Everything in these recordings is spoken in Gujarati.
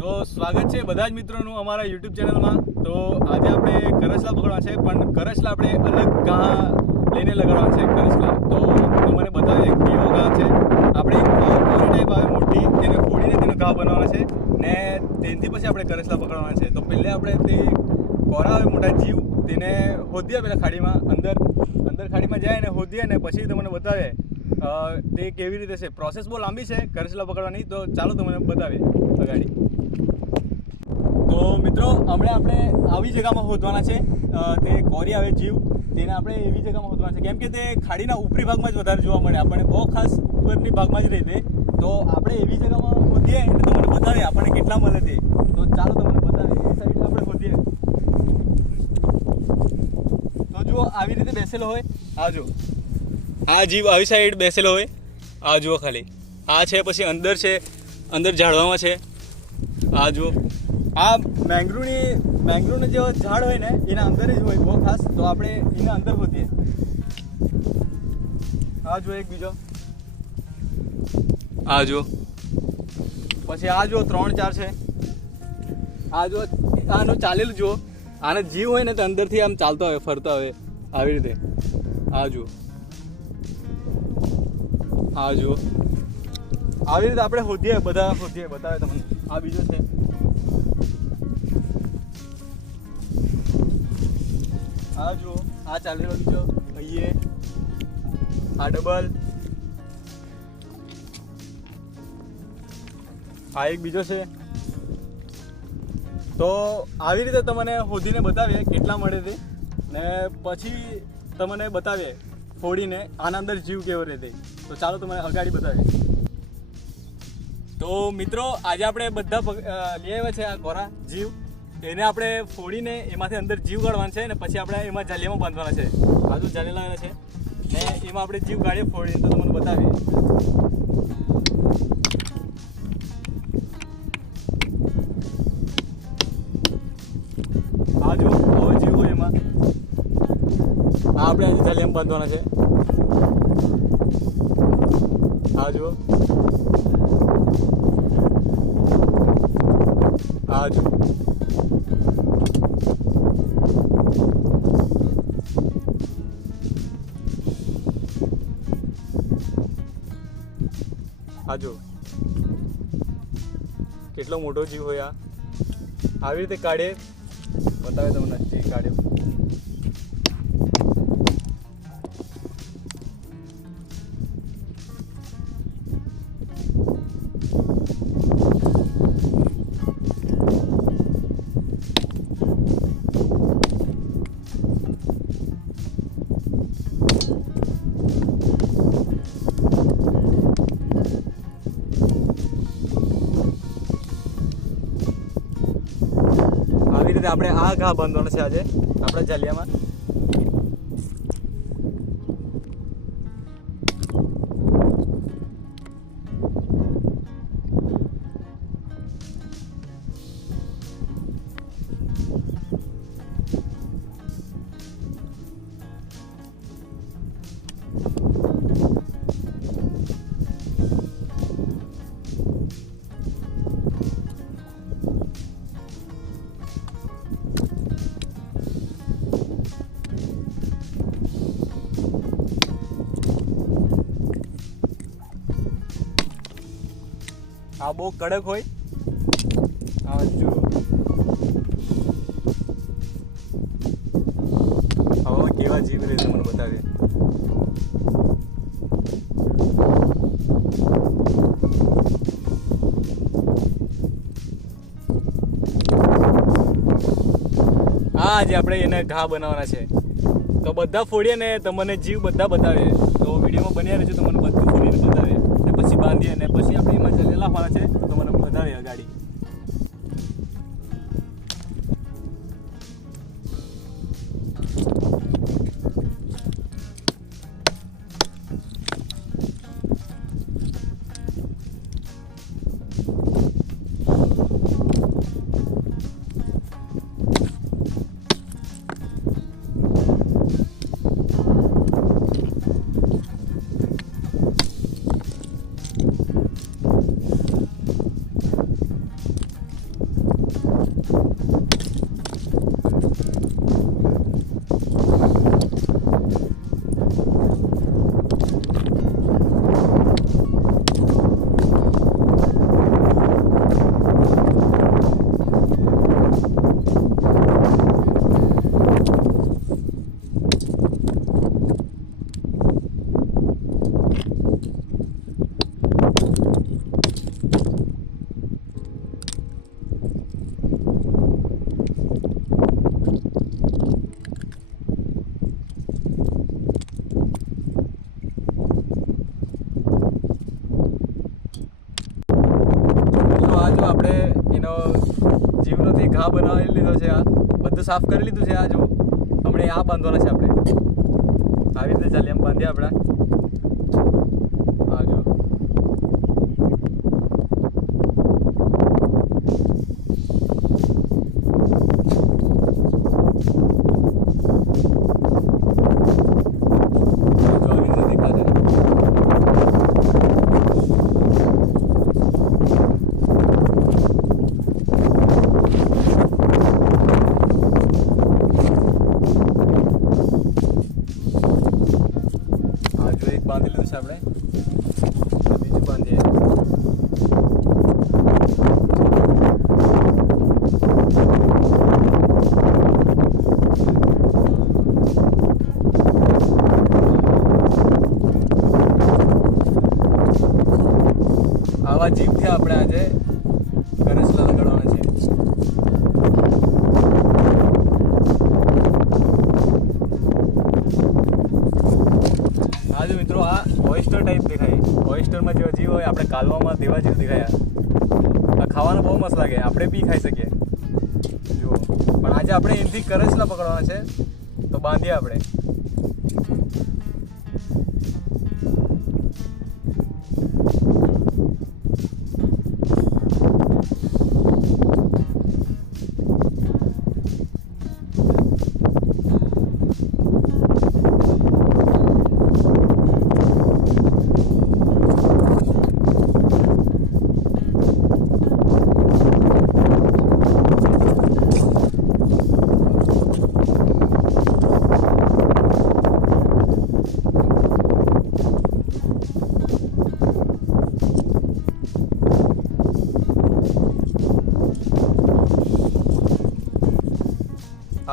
તો સ્વાગત છે બધા જ મિત્રોનું અમારા યુટ્યુબ ચેનલમાં. તો આજે આપણે કરસલા પકડવા છે, પણ કરસલા આપણે અલગ ઘા લઈને લગાડવા છે, કરસલા. તો મને બતાવે કેવો ઘા છે. આપણે એક ટાઈપ આવે મોટી, તેને ફોડીને તેનો ઘા બનાવવાના છે, ને તેનાથી પછી આપણે કરસલા પકડવાના છે. તો પહેલાં આપણે તે કોરા આવે મોટા જીવ, તેને હોદીએ પેલા ખાડીમાં અંદર અંદર ખાડીમાં જાય ને હોદીએ ને પછી તમને બતાવે તે કેવી રીતે છે? પ્રોસેસ બહુ લાંબી છે કરસલા પકડવાની. તો ચાલો તમને બતાવીએ અગાડી. તો મિત્રો, હમણાં આપણે આવી જગ્યામાં શોધવાના છે. તે કોરી આવે જીવ. તેને આપણે એવી જગ્યામાં શોધવાના છે. કેમ કે તે ખાડીના ઉપરી ભાગમાં જ વધારે જોવા મળે. આપણને બહુ ખાસ ઉપરની ભાગમાં જ રહે તે આપણે એવી જગ્યામાં શોધીએ એટલે તમને બતાવીએ આપણને કેટલા મળે તે. તો ચાલો તમને બતાવીએ. એ સાઈડ આપણે શોધીએ તો જુઓ, આવી રીતે બેસેલો હોય. આ જો આ જીવ આવી સાઈડ બેસેલો હોય. આ જુઓ ખાલી. આ છે પછી અંદર છે. અંદર ઝાડવામાં છે. આ જુઓ. આ મેંગ્રુની મેંગ્રુનો જે ઝાડ હોય ને એના અંદર જ હોય બહુ ખાસ. તો આપણે એના અંદર હોતીએ આ જુઓ એક બીજો. આ જુઓ. પછી આ જુઓ ત્રણ ચાર છે. આ જુઓ આનું ચાલેલું જુઓ. આને જીવ હોય ને તો અંદરથી આમ ચાલતો હોય ફરતો હોય આવી રીતે. આ જુઓ. આ જુઓ. આવી રીતે આપણે હોદીએ બધા હોદીએ બતાવે તમને. આ બીજું છે. આ જુઓ. આ ચાલેલો બીજો અહીંયા. આ ડબલ. આ એક બીજો છે. તો આવી રીતે તમને હોદીને બતાવીએ કેટલા મળે તે. ને પછી તમને બતાવીએ ફોડીને આના અંદર જીવ કેવો રહે તે. તો ચાલો તમને હગાડી બતાવીએ તો મિત્રો, આજે આપણે બધા લઈ આવ્યા છે આ ઘોરા જીવ. એને આપણે ફોડીને એમાંથી અંદર જીવ કાઢવાનો છે ને પછી આપણે એમાં જાલિયામાં બાંધવાના છે. આ જો જાલી લાવેલા છે. ને એમાં આપણે જીવ કાઢીએ ફોડીને તો તમને બતાવીએ. આ જો હવે જીવ હોય એમાં. આપણે આજે જાલિયામાં બાંધવાના છે. આ જુઓ. આ જુઓ. આ જુઓ. કેટલો મોટો જીવ હોય આ. આવી રીતે કાઢે. બતાવે તમને જીવ કાઢ્યો આપણે આ ઘા બાંધવાનો છે આજે આપણા જાલિયામાં. આ બહુ કડક હોય. આ જો હવે કેવા જીવ રહે છે મને બતાવે હા આજે આપણે એને ઘા બનાવવાના છે. તો બધા ફોડીએ ને તમને જીવ બધા બતાવે. તો વિડીયોમાં બન્યા રહેજો તમને બધું બાંધીએ ને પછી આપણે એમાં જલેલા હોવાના છે તો મને વધારે ગાડી છે આ. બધું સાફ કરી લીધું છે આ જો હમણાં આ બાંધવાના છે આપણે. આવી રીતે ચાલે એમ બાંધીએ આપણા આ જો જો આવી રીતે દેખાશે આ જો એક બાંધી લીધું છે આપણે આ બીજું બાંધીએ આવા જીપથી આપણે આજે કરેસલા લગાડવાના છે આજે મિત્રો, આ ઓઇસ્ટર ટાઈપ દેખાય. ઓઇસ્ટરમાં જેવા જીવ હોય, આપણે કાલવામાં તેવા જીવ દેખાયા. આ ખાવાનું બહુ મસ્ત લાગે. આપણે બી ખાઈ શકીએ. જુઓ. પણ આજે આપણે એમથી કરચલા પકડવાના છે. તો બાંધીએ આપણે.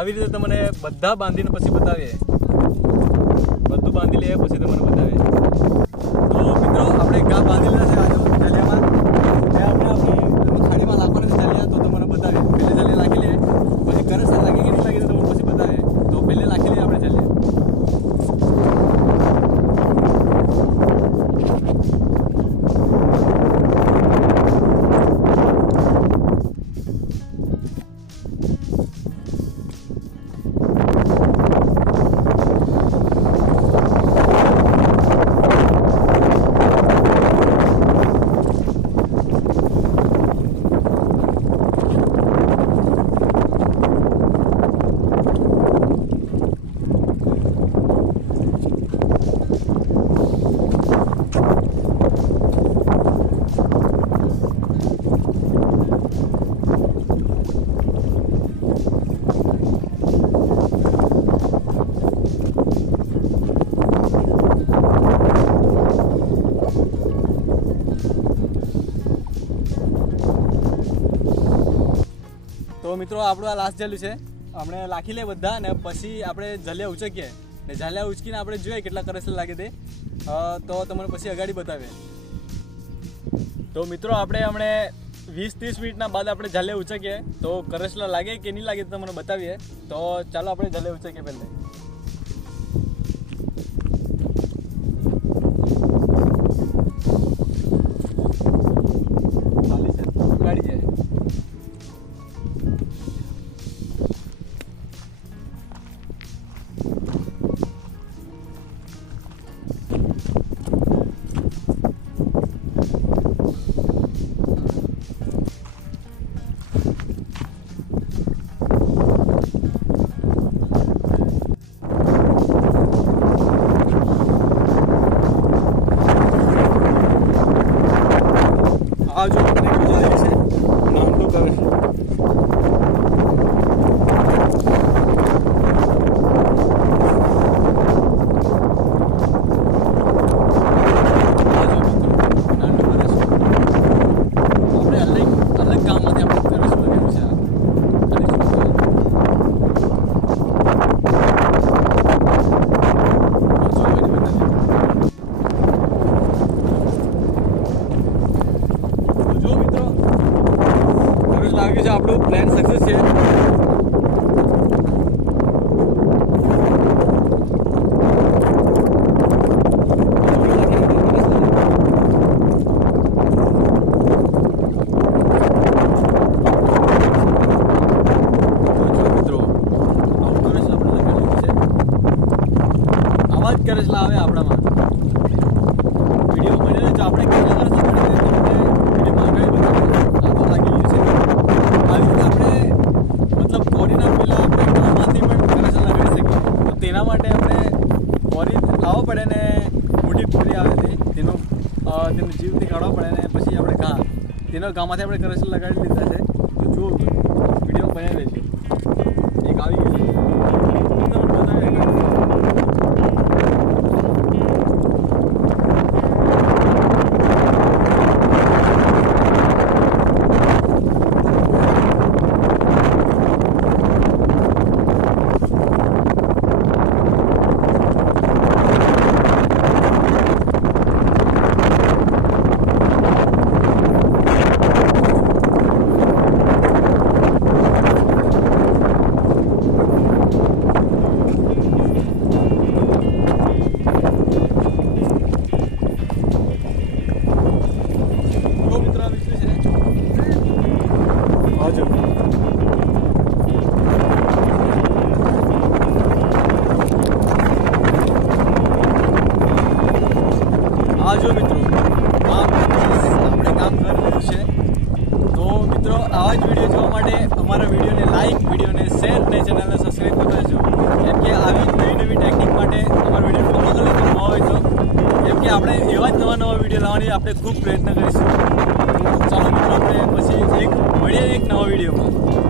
આવી રીતે તમને બધા બાંધીને પછી બતાવીએ. બધું બાંધી લઈએ, પછી તમને બતાવીએ. તો મિત્રો, આપણે ગા બાંધી લીધા તો મિત્રો, આપણું આ લાસ્ટ જલ્યું છે. આપણે લાખી લે બધા ને પછી આપણે જલ્યા ઉચકીએ. ને જલ્યા ઉચકીને આપણે જોઈએ કેટલા કરસલા લાગે તે. તો તમને પછી અગાડી બતાવીએ. તો મિત્રો, આપણે હમણે વીસ ત્રીસ મિનિટના બાદ આપણે જલ્યા ઉચકીએ. તો કરસલા લાગે કે નહીં લાગે તો તમને બતાવીએ. તો ચાલો આપણે જલ્યા ઉચકીએ પહેલે. જેના ગામમાંથી આપણે કરસલ લગાડી લીધા આવજો મિત્રો, આ આપણે કામ કરેલું છે, તો મિત્રો, આવા જ વીડિયો જોવા માટે અમારા વિડીયોને લાઈક વિડીયોને શેર અને ચેનલને સબસ્ક્રાઈબ કરી દેજો કેમ કે આવી નવી નવી ટેકનિક માટે અમારા વીડિયો ફોલો કરી લેજો આવે તો, કેમ કે આપણે એવા જ નવા નવા વીડિયો લાવવાની આપણે ખૂબ પ્રયત્ન કરીશું. ચાલો મિત્રો, આપણે પછી એક મળીએ એક નવા વિડીયોમાં.